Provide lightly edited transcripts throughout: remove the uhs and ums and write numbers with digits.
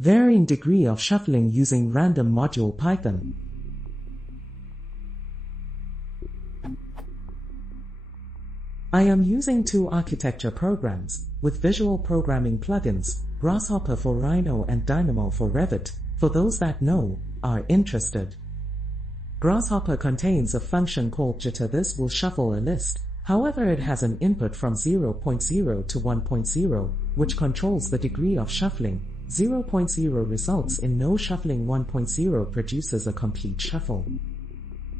Varying degree of shuffling using random module Python. I am using two architecture programs, with visual programming plugins, Grasshopper for Rhino and Dynamo for Revit, for those that know, are interested. Grasshopper contains a function called jitter. This will shuffle a list, however it has an input from 0.0 to 1.0, which controls the degree of shuffling. 0.0 results in no shuffling, 1.0 produces a complete shuffle.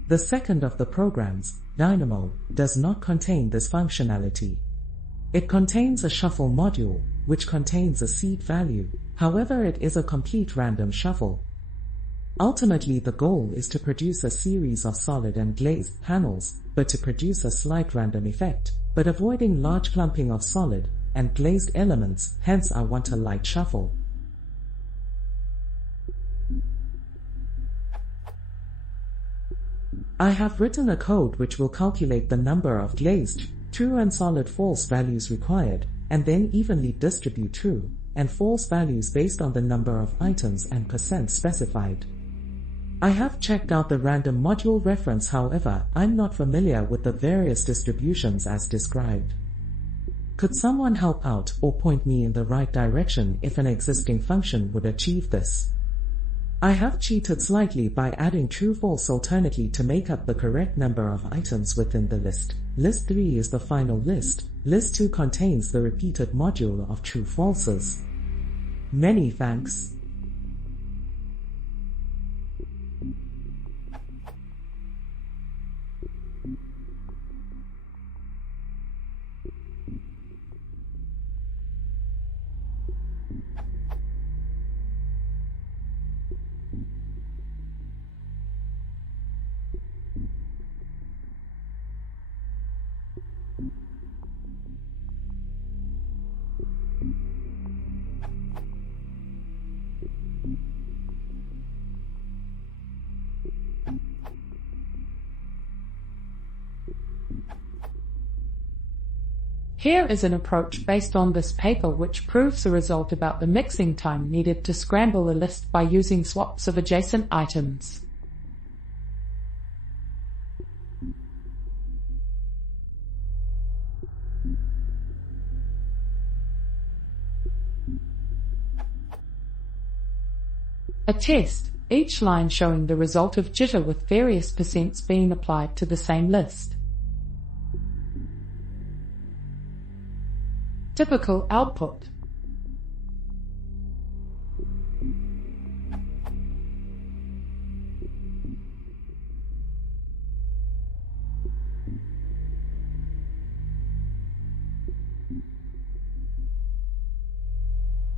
The second of the programs, Dynamo, does not contain this functionality. It contains a shuffle module, which contains a seed value, however it is a complete random shuffle. Ultimately the goal is to produce a series of solid and glazed panels, but to produce a slight random effect, but avoiding large clumping of solid and glazed elements, hence I want a light shuffle. I have written a code which will calculate the number of glazed, true and solid false values required, and then evenly distribute true and false values based on the number of items and % specified. I have checked out the random module reference, however, I'm not familiar with the various distributions as described. Could someone help out or point me in the right direction if an existing function would achieve this? I have cheated slightly by adding true-false alternately to make up the correct number of items within the list. List 3 is the final list. List 2 contains the repeated module of true-falses. Many thanks. Here is an approach based on this paper which proves the result about the mixing time needed to scramble a list by using swaps of adjacent items. A test, each line showing the result of jitter with various percents being applied to the same list. Typical output.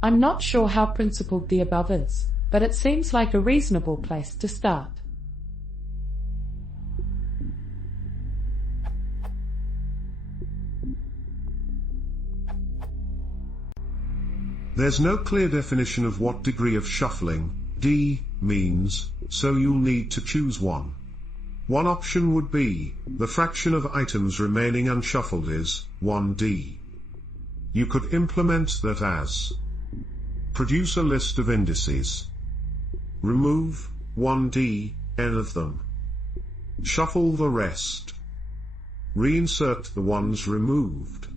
I'm not sure how principled the above is, but it seems like a reasonable place to start. There's no clear definition of what degree of shuffling, D, means, so you'll need to choose one. One option would be, the fraction of items remaining unshuffled is 1D. You could implement that as: produce a list of indices. Remove 1D, n of them. Shuffle the rest. Reinsert the ones removed.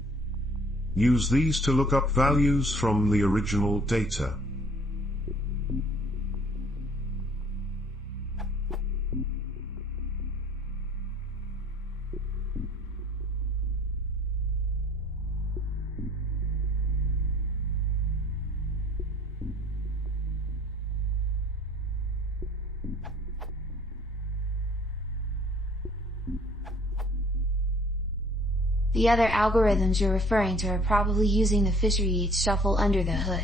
Use these to look up values from the original data. The other algorithms you're referring to are probably using the Fisher-Yates shuffle under the hood.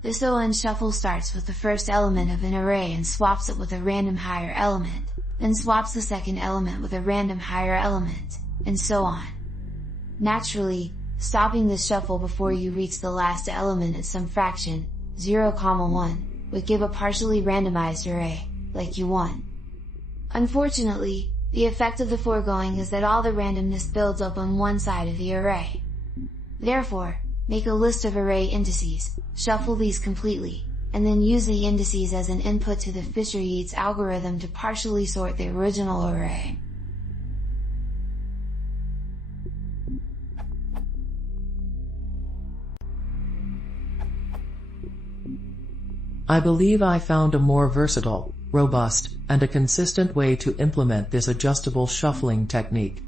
This ON shuffle starts with the first element of an array and swaps it with a random higher element, then swaps the second element with a random higher element, and so on. Naturally, stopping this shuffle before you reach the last element at some fraction, 0,1, would give a partially randomized array, like you want. Unfortunately, the effect of the foregoing is that all the randomness builds up on one side of the array. Therefore, make a list of array indices, shuffle these completely, and then use the indices as an input to the Fisher Yates algorithm to partially sort the original array. I believe I found a more versatile, robust, and a consistent way to implement this adjustable shuffling technique.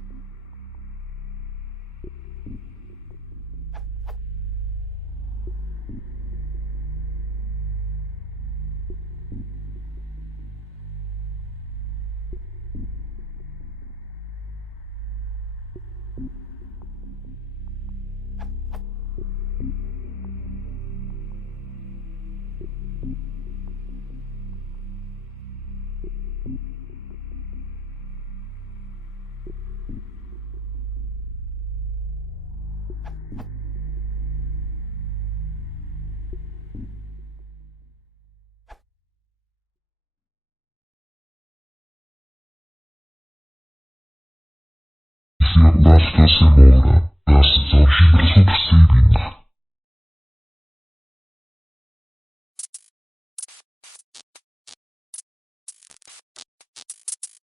Basta-se embora, graças aos livros oferecidos.